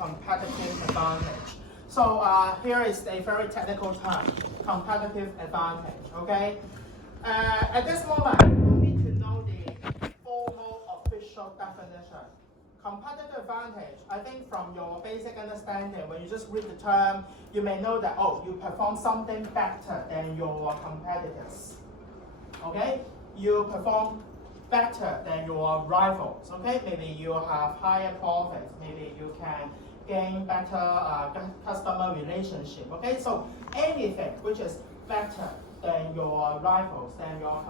competitive advantage. So here is a very technical term, competitive advantage, okay? At this moment, you need to know the formal official definition. Competitive advantage, I think from your basic understanding, when you just read the term, you may know that, oh, you perform something better than your competitors, okay? You perform better than your rivals, okay? Maybe you have higher profits, maybe you can gain better customer relationship, okay? So anything which is better than your rivals, than your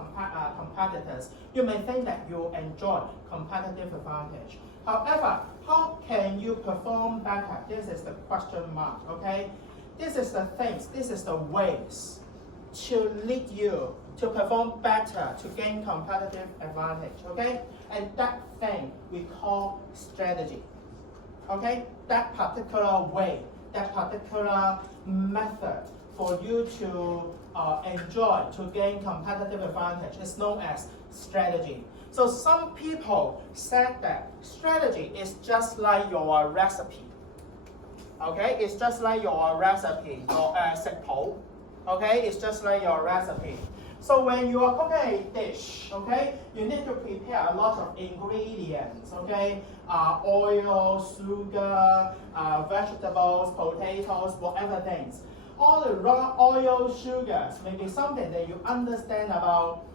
competitors, you may think that you enjoy competitive advantage. However, how can you perform better? This is the question mark, okay? This is the things, this is the ways to lead you to perform better, to gain competitive advantage, okay? And that thing we call strategy, okay? That particular way, that particular method for you to enjoy, to gain competitive advantage is known as strategy. So some people said that strategy is just like your recipe, okay? It's just like your recipe, or okay? It's just like your recipe. So when you are cooking a dish, okay, you need to prepare a lot of ingredients, okay? Oil, sugar, vegetables, potatoes, whatever things. All the raw oil, sugars may be something that you understand about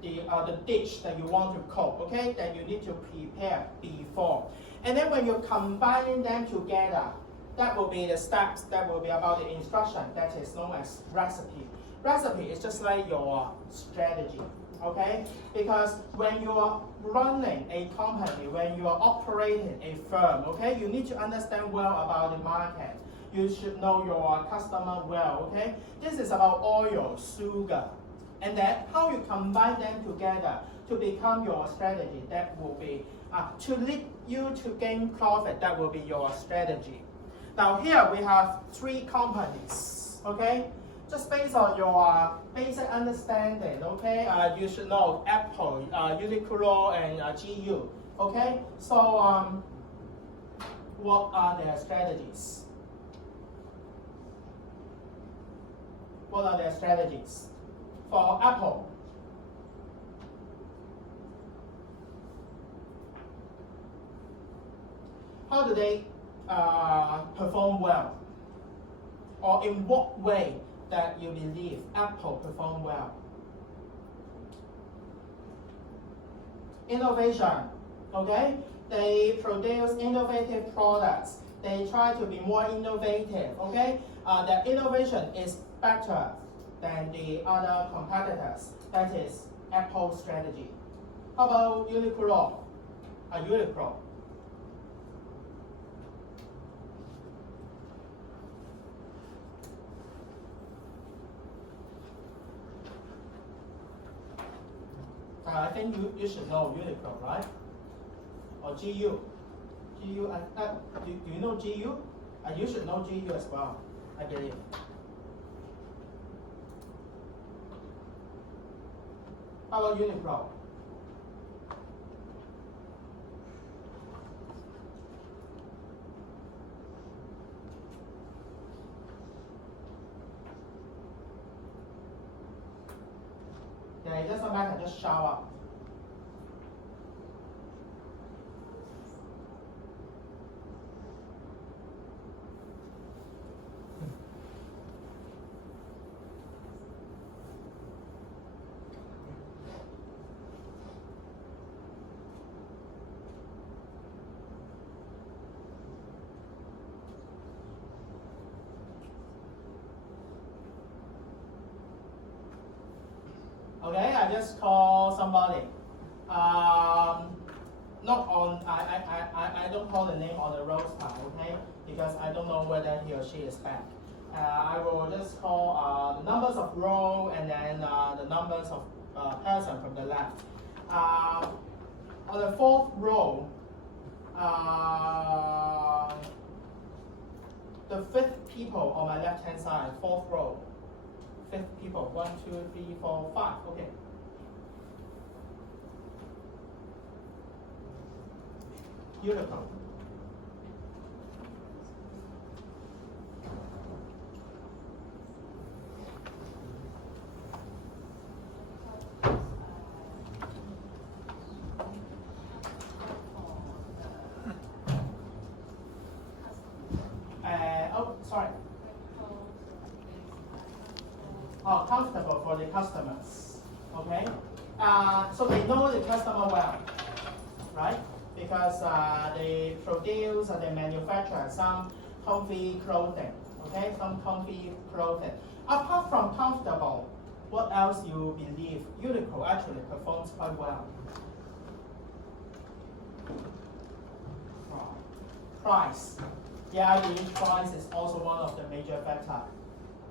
the dish that you want to cook, okay? Then you need to prepare before. And then when you're combining them together, that will be the steps, that will be about the instruction, that is known as recipe. Recipe is just like your strategy, okay? Because when you are running a company, when you are operating a firm, okay, you need to understand well about the market. You should know your customer well, okay? This is about oil, sugar, and then how you combine them together to become your strategy. That will be, to lead you to gain profit, that will be your strategy. Now here we have 3 companies, okay? Just based on your basic understanding, okay? You should know Apple, Uniqlo, and GU, okay? So what are their strategies? What are their strategies? For Apple, how do they perform well? Or in what way that you believe Apple perform well? Innovation, okay? They produce innovative products. They try to be more innovative, okay? Their innovation is better than the other competitors. That is Apple's strategy. How about Uniqlo? Uniqlo. I think you should know Uniqlo, right? Or GU. Do you know GU? You should know GU as well, I believe. How about Uniqlo? Yeah, it doesn't matter, just shout out. Okay, I just call somebody. Not on, I don't call the name on the roster, okay? Because I don't know whether he or she is back. I will just call the numbers of row and then the numbers of person from the left. On the 4th row, the 5th people on my left hand side, 4th row. 5th people, 1, 2, 3, 4, 5, okay. Uniqlo. Oh, sorry. Oh, comfortable for the customers. Okay. So they know the customer well, right? Because they produce and they manufacture some comfy clothing. Okay, some comfy clothing. Apart from comfortable, what else you believe Uniqlo actually performs quite well? Price. Yeah, I believe price is also one of the major factors.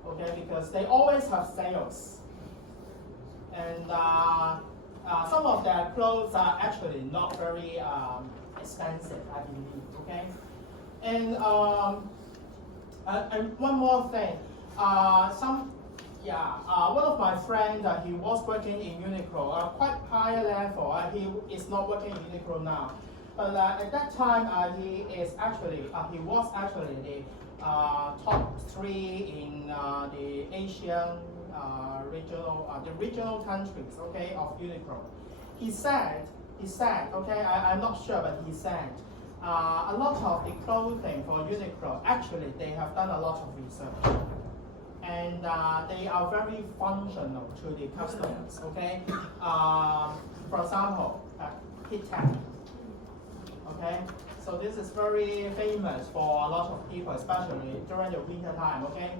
Okay, because they always have sales. And some of their clothes are actually not very expensive, I believe. Okay, and one more thing, one of my friends, he was working in Uniqlo, quite high level. He is not working in Uniqlo now, but at that time he was actually the top 3 in the Asian regional countries, okay, of Uniqlo. He said, okay, I'm not sure, but he said, a lot of the clothing for Uniqlo, actually, they have done a lot of research. And they are very functional to the customers, okay? For example, heat tech, okay? So this is very famous for a lot of people, especially during the winter time, okay?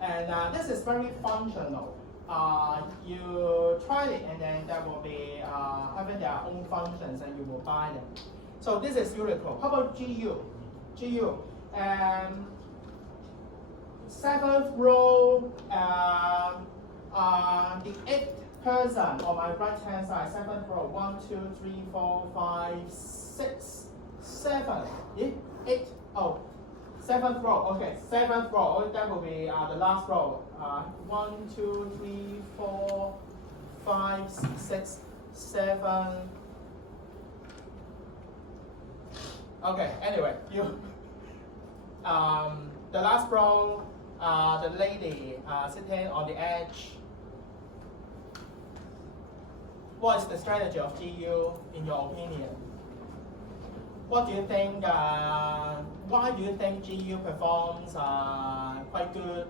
And this is very functional. You try it and then that will be having their own functions and you will buy them. So this is Uniqlo. How about GU? GU. 7th row, the 8th person on my right hand side, 7th row, 1, 2, 3, 4, 5, 6, 7, 8, oh, 7th row, okay, 7th row, oh, that will be the last row. 1, 2, 3, 4, 5, 6, 7. Okay, anyway, the last row, the lady sitting on the edge. What is the strategy of GU in your opinion? What do you think? Why do you think GU performs quite good?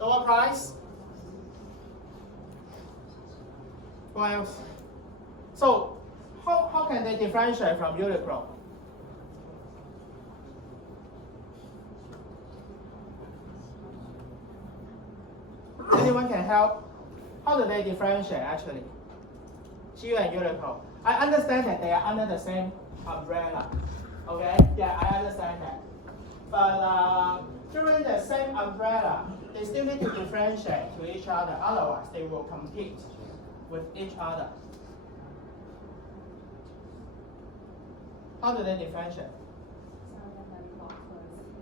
Lower price? What else? So, how can they differentiate from Uniqlo? Anyone can help? How do they differentiate actually? GU and Uniqlo. I understand that they are under the same umbrella. Okay? Yeah, I understand that. But during the same umbrella, they still need to differentiate to each other. Otherwise, they will compete with each other. How do they differentiate? Some of them have more clothes than I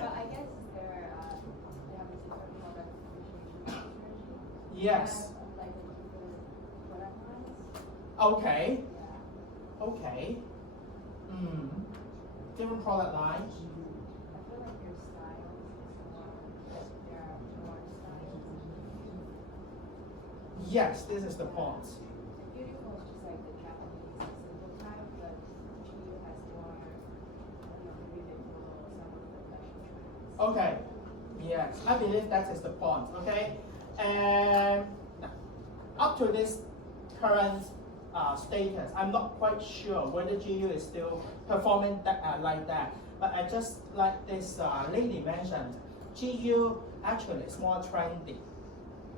but I guess they have a different product appreciation strategy. Yes. Like the product lines. Okay. Yeah. Okay. Different product lines. I feel like their styles is there are more styles. Yes, this is the point. Uniqlo is just like the Japanese simple type, but GU has more, maybe they follow some of the fashion trends. Okay. Yes, I believe that is the point. Okay. And up to this current status, I'm not quite sure whether GU is still performing like that. But I just like this lady mentioned, GU actually is more trendy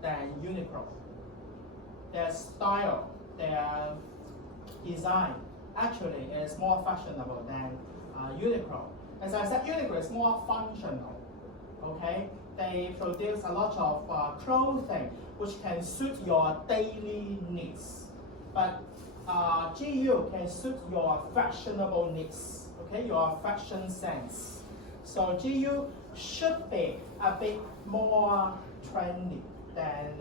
than Uniqlo. Their style, their design actually is more fashionable than Uniqlo. As I said, Uniqlo is more functional. Okay, they produce a lot of clothing which can suit your daily needs, but GU can suit your fashionable needs. Okay, your fashion sense. So GU should be a bit more trendy than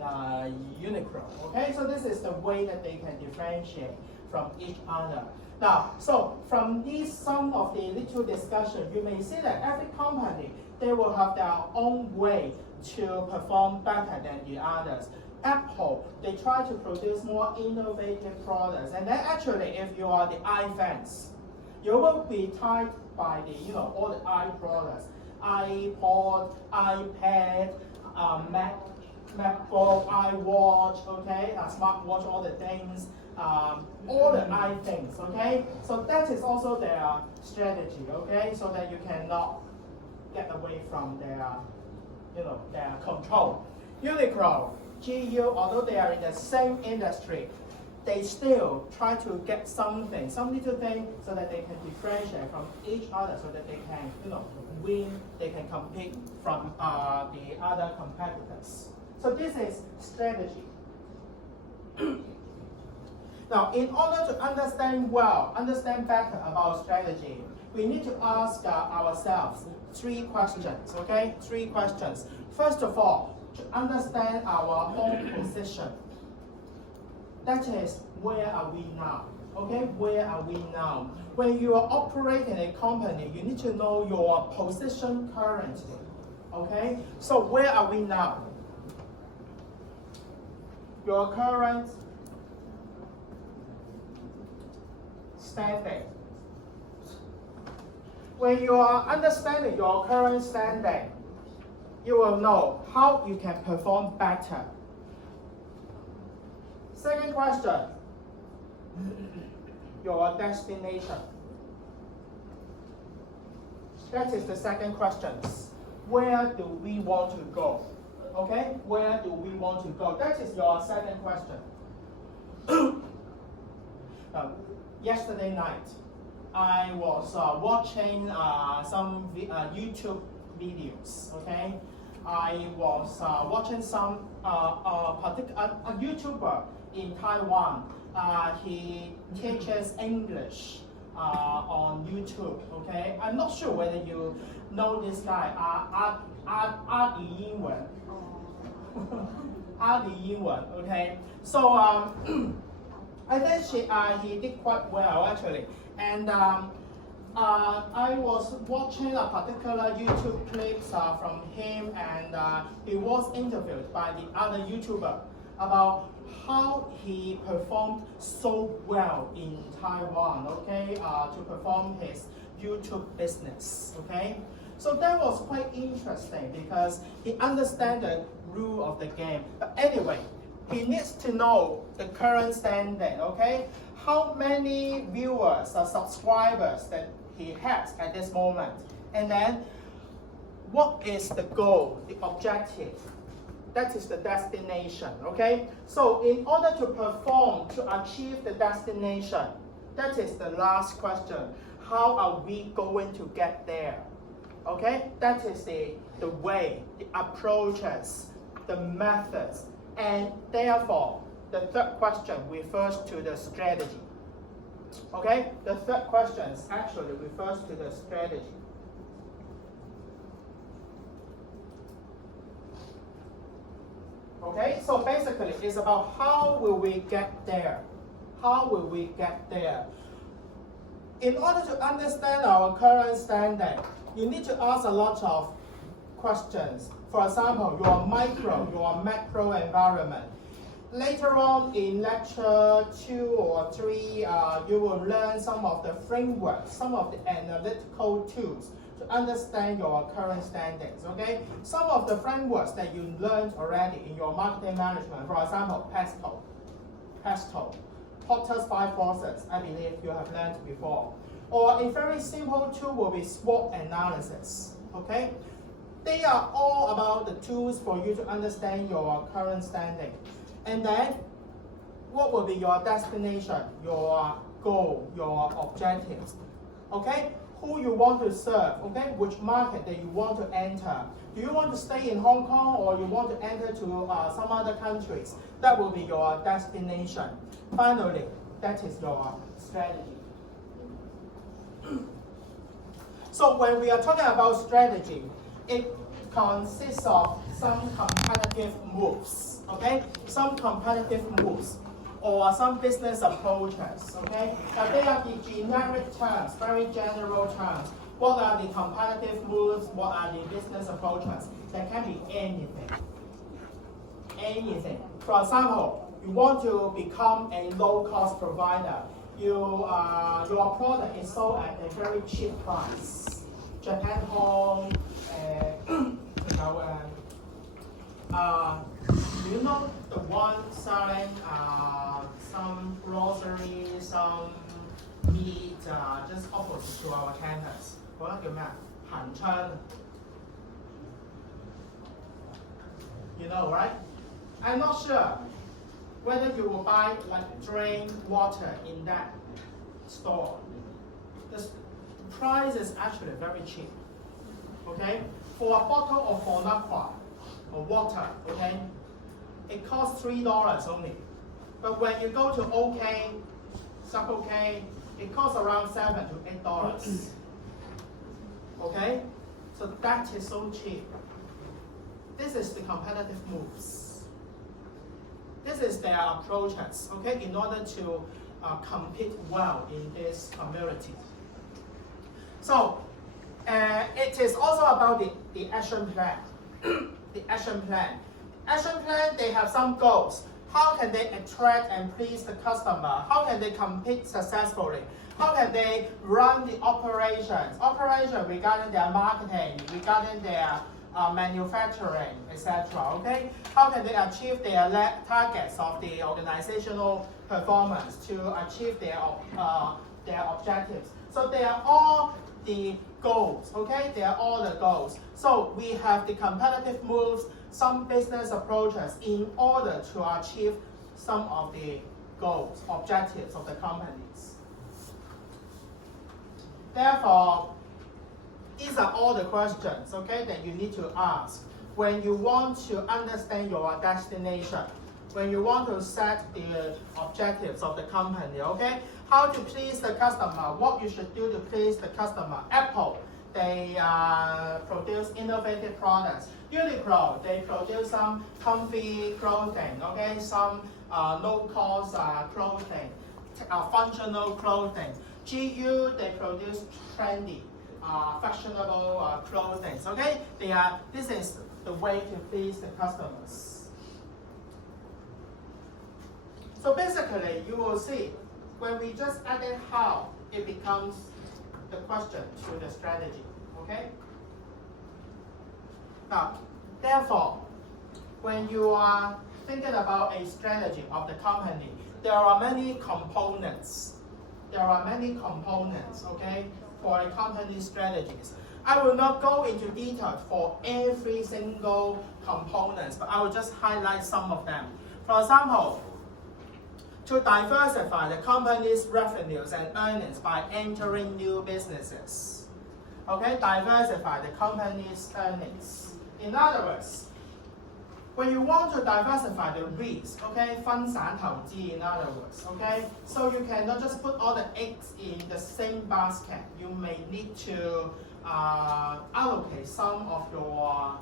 Uniqlo. Okay, so this is the way that they can differentiate from each other. Now, so from some of the little discussion, you may see that every company, they will have their own way to perform better than the others. Apple, they try to produce more innovative products, and then actually, if you are the iFans, you will be tied by the all the i products, iPod, iPad, MacBook, iWatch, okay, smartwatch, all the things, all the i things, okay. So that is also their strategy, okay, so that you cannot get away from their, their control. Uniqlo, GU, although they are in the same industry, they still try to get some little thing, so that they can differentiate from each other, so that they can, win, they can compete from the other competitors. So this is strategy. Now, in order to understand better about strategy, we need to ask ourselves 3 questions, okay? 3 questions. First of all, to understand our own position. That is, where are we now? Okay, where are we now? When you are operating a company, you need to know your position currently. Okay, so where are we now? Your current standing. When you are understanding your current standing, you will know how you can perform better. Second question, your destination. That is the second question. Where do we want to go? Okay, where do we want to go? That is your second question. Yesterday night, I was watching some YouTube videos, okay? I was watching some a YouTuber in Taiwan. He teaches English on YouTube, okay? I'm not sure whether you know this guy, 阿里英文. Ali Yingwen, okay? So I think he did quite well actually. And I was watching a particular YouTube clips from him, and he was interviewed by the other YouTuber about how he performed so well in Taiwan, okay, to perform his YouTube business, okay? So that was quite interesting because he understands the rule of the game. But anyway, he needs to know the current standing, okay? How many viewers or subscribers that he has at this moment. And then, what is the goal, the objective? That is the destination, okay? So in order to perform, to achieve the destination, that is the last question. How are we going to get there? Okay, that is the way, the approaches, the methods, and therefore, the third question refers to the strategy. Okay, the third question actually refers to the strategy. Okay, so basically it's about how will we get there? How will we get there? In order to understand our current standing, you need to ask a lot of questions. For example, your micro, your macro environment. Later on in lecture 2 or 3, you will learn some of the frameworks, some of the analytical tools to understand your current standings, okay? Some of the frameworks that you learned already in your marketing management, for example, PESTLE, Porter's 5 Forces, I believe you have learned before. Or a very simple tool will be SWOT analysis, okay? They are all about the tools for you to understand your current standing. And then, what will be your destination, your goal, your objectives? Okay? who you want to serve, okay, which market that you want to enter. Do you want to stay in Hong Kong or you want to enter to some other countries? That will be your destination. Finally, that is your strategy. So when we are talking about strategy, it consists of some competitive moves, okay? Some competitive moves or some business approaches, okay? Now they are the generic terms, very general terms. What are the competitive moves? What are the business approaches? That can be anything. Anything. For example, you want to become a low-cost provider. Your product is sold at a very cheap price. Japan Home, do you know the one selling some groceries, some meat, just opposite to our campus? 嗰間叫咩啊？恒昌。You know, right? I'm not sure whether you will buy drink water in that store. The price is actually very cheap. Okay? For a bottle of Bonaqua or water, okay, it costs $3 only. But when you go to OK, Circle K, it costs around $7 to $8. Okay? So that is so cheap. This is the competitive moves. This is their approaches, okay, in order to compete well in this community. So, it is also about the action plan. The action plan. Action plan, they have some goals. How can they attract and please the customer? How can they compete successfully? How can they run the operations? Operation regarding their marketing, regarding their manufacturing, etc. Okay? How can they achieve their targets of the organizational performance to achieve their objectives? So they are all the goals, okay? They are all the goals. So we have the competitive moves, some business approaches in order to achieve some of the goals, objectives of the companies. Therefore, these are all the questions, okay, that you need to ask when you want to understand your destination, when you want to set the objectives of the company, okay? How to please the customer, what you should do to please the customer. Apple, they produce innovative products. Uniqlo, they produce some comfy clothing, okay? Some low-cost clothing, functional clothing. GU, they produce trendy, fashionable clothing. Okay, this is the way to please the customers. So basically, you will see when we just added how, it becomes the question to the strategy. Okay. Now, therefore, when you are thinking about a strategy of the company, there are many components. There are many components, okay, for a company strategies. I will not go into detail for every single component, but I will just highlight some of them. For example, to diversify the company's revenues and earnings by entering new businesses. Okay, diversify the company's earnings. In other words, when you want to diversify the risk, okay, 分散投資, in other words, okay, so you cannot just put all the eggs in the same basket. You may need to allocate some of your,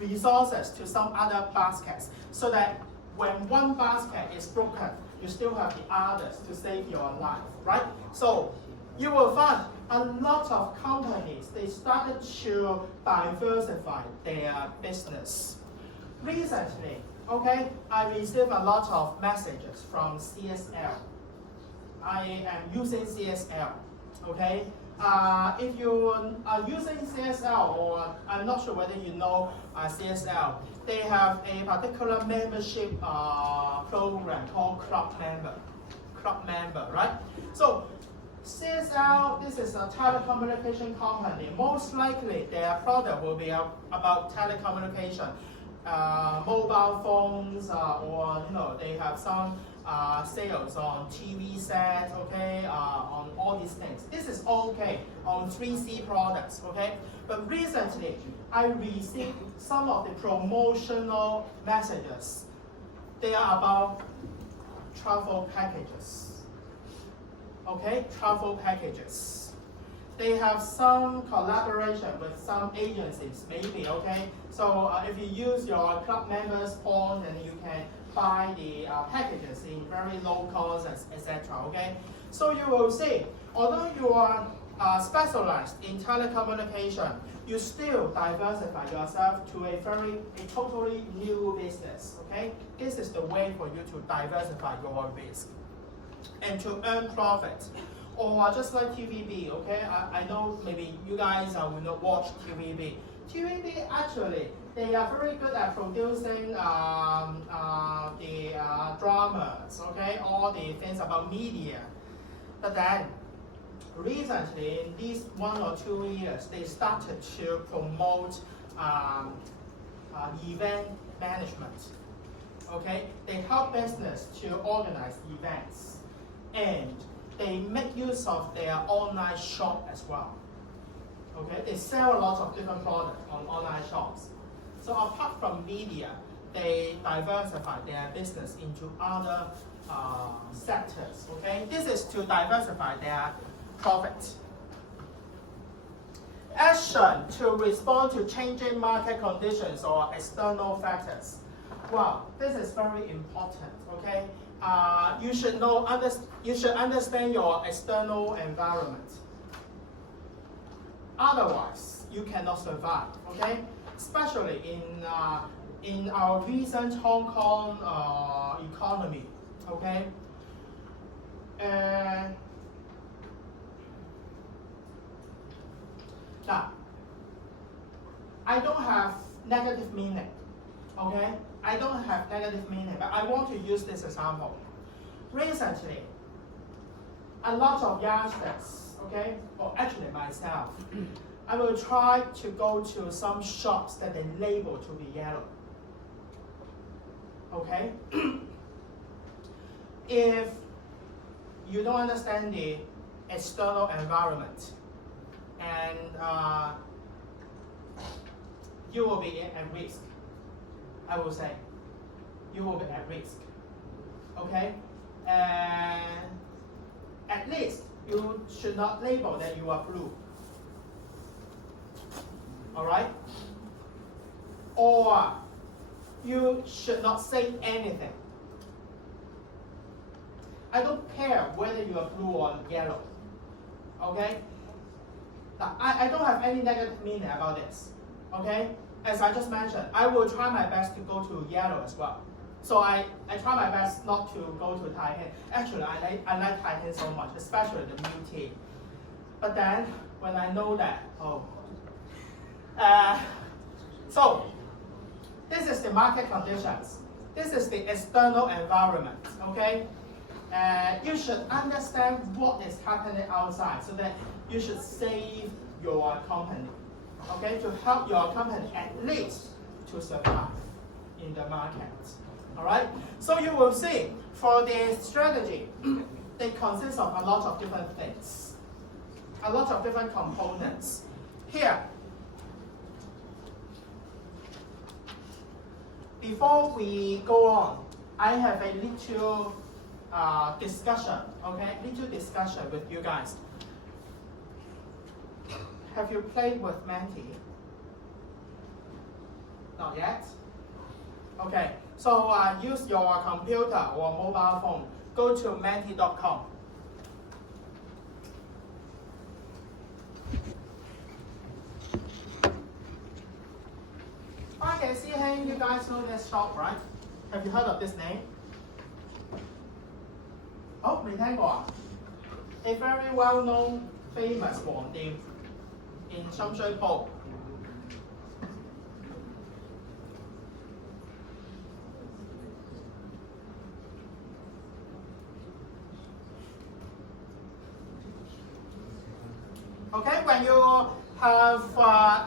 resources to some other baskets, so that when one basket is broken, you still have the others to save your life, right? So you will find a lot of companies, they started to diversify their business. Recently, okay, I received a lot of messages from CSL. I am using CSL, okay? If you are using CSL, or I'm not sure whether you know CSL, they have a particular membership program called Club Member, right? So CSL, this is a telecommunication company. Most likely their product will be about telecommunication. Mobile phones, or they have some sales on TV sets, okay, on all these things. This is okay on 3C products, okay. But recently, I received some of the promotional messages. They are about travel packages, okay, travel packages. They have some collaboration with some agencies, maybe, okay. So if you use your club members points, then you can buy the packages in very low cost, etc. Okay. So you will see, although you are specialized in telecommunication, you still diversify yourself to a totally new business. Okay. This is the way for you to diversify your risk and to earn profit. Or just like TVB, okay? I know maybe you guys will not watch TVB. TVB actually, they are very good at producing the dramas, okay? All the things about media. But then, recently, in these 1 or 2 years, they started to promote event management, okay? They help business to organize events, and they make use of their online shop as well. Okay, they sell a lot of different products on online shops. So apart from media, they diversify their business into other sectors. Okay, this is to diversify their profit. Action to respond to changing market conditions or external factors. Well, this is very important. Okay. You should understand your external environment. Otherwise, you cannot survive. Okay, especially in our recent Hong Kong economy. Okay, now I don't have negative meaning. Okay, I don't have negative meaning, but I want to use this example. Recently, a lot of youngsters, okay, or actually myself, I will try to go to some shops that they label to be yellow. Okay? If you don't understand the external environment, and you will be at risk. I will say, you will be at risk. Okay? And at least you should not label that you are blue. Alright? Or you should not say anything. I don't care whether you are blue or yellow. Okay? Now, I don't have any negative meaning about this. Okay? As I just mentioned, I will try my best to go to yellow as well. So I try my best not to go to Tai Hang. Actually, I like Tai Hang so much, especially the milk tea. But then, when I know that, so this is the market conditions. This is the external environment, okay? You should understand what is happening outside so that you should save your company, okay? To help your company at least to survive in the market, all right? So you will see, for the strategy, they consist of a lot of different things, a lot of different components. Here, before we go on, I have a little discussion, okay? Little discussion with you guys. Have you played with Menti? Not yet? Okay, so use your computer or mobile phone. Go to menti.com. Okay, Xiheng, you guys know this shop, right? Have you heard of this name? Oh, 未聽過啊? A very well-known, famous 黃店 in 深水埗. Okay, when you have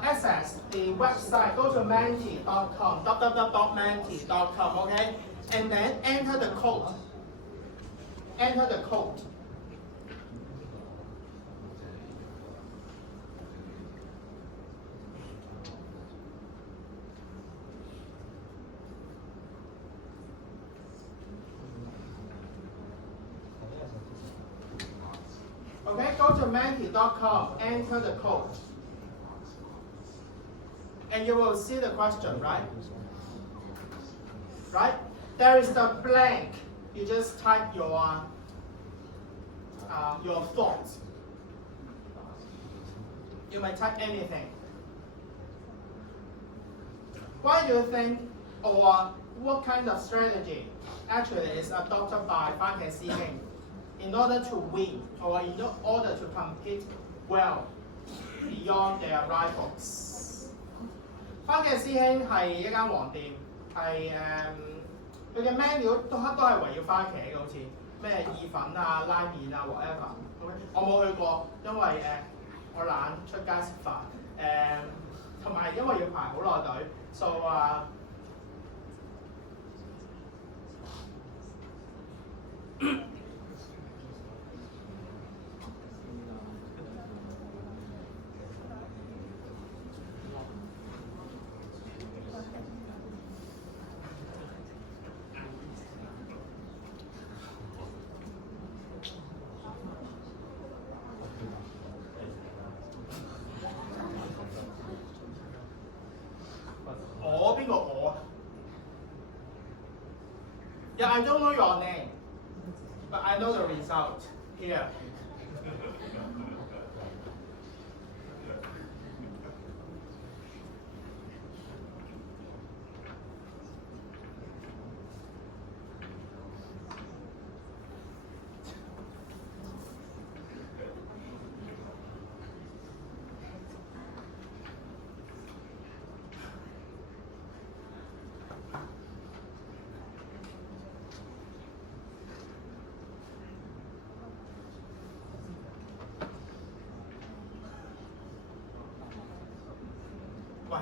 access the website, go to menti.com, www.menti.com, okay, and then enter the code enter the code. Okay, go to menti.com, enter the code. And you will see the question, right? Right? There is the blank. You just type your thoughts. You may type anything. Why do you think, or what kind of strategy actually is adopted by 番茄師兄 in order to win or in order to compete well beyond their rivals? 番茄師兄係一間黃店，係佢嘅 menu 都係圍繞番茄嘅，好似咩意粉啊、拉麵啊 whatever。我冇去過，因為我懶出街食飯，同埋因為要排好耐隊，so邊個我 ？Yeah, I don't know your name, but I know the result here.喂，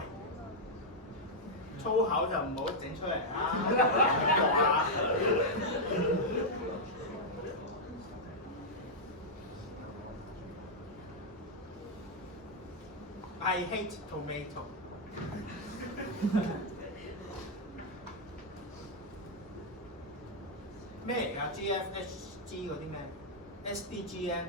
粗口就唔好整出嚟啦，I hate tomato 咩嚟㗎 ？GFHG 嗰啲咩 ？SDGM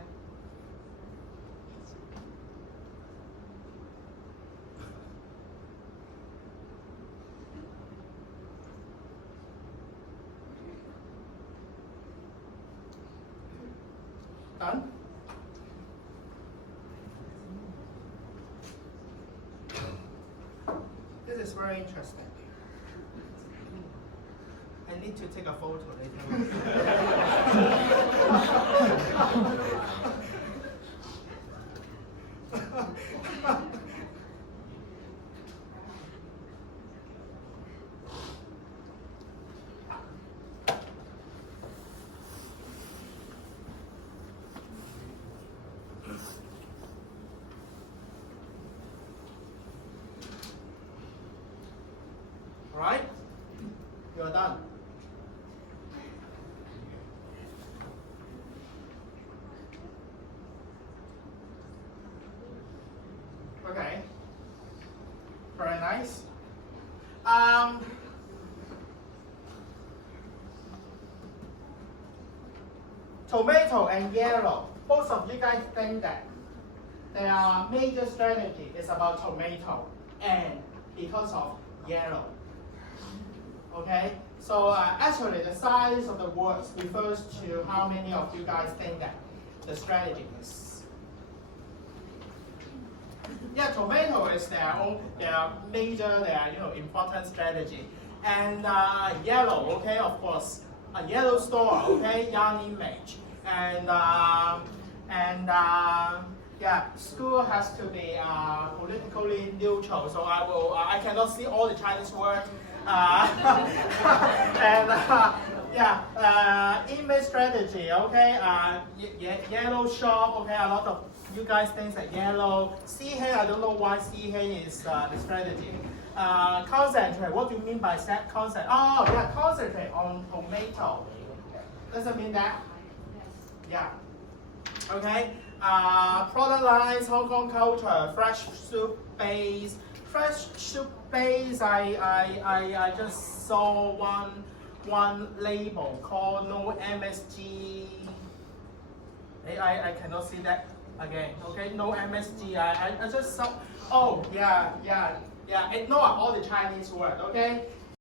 等。This is very interesting. I need to take a photo later. Right? You are done. Okay. Very nice. Tomato and yellow. Most of you guys think that their major strategy is about tomato and because of yellow. Okay, so actually the size of the words refers to how many of you guys think that the strategy is. Yeah, tomato is their major, important strategy. And yellow, okay, of course, a yellow store, okay, Yarn image. Yeah, school has to be politically neutral, so I cannot see all the Chinese words. Image strategy, okay, yellow shop, okay, a lot of you guys think that yellow. CH, I don't know why CH is the strategy. Concentrate, what do you mean by concentrate? Oh, yeah, concentrate on tomato. Doesn't mean that. Yeah. Okay. Product lines, Hong Kong culture, fresh soup base. Fresh soup base. I just saw one label called no MSG. I cannot see that again. Okay, no MSG. I just saw. Oh yeah. Ignore all the Chinese word. Okay.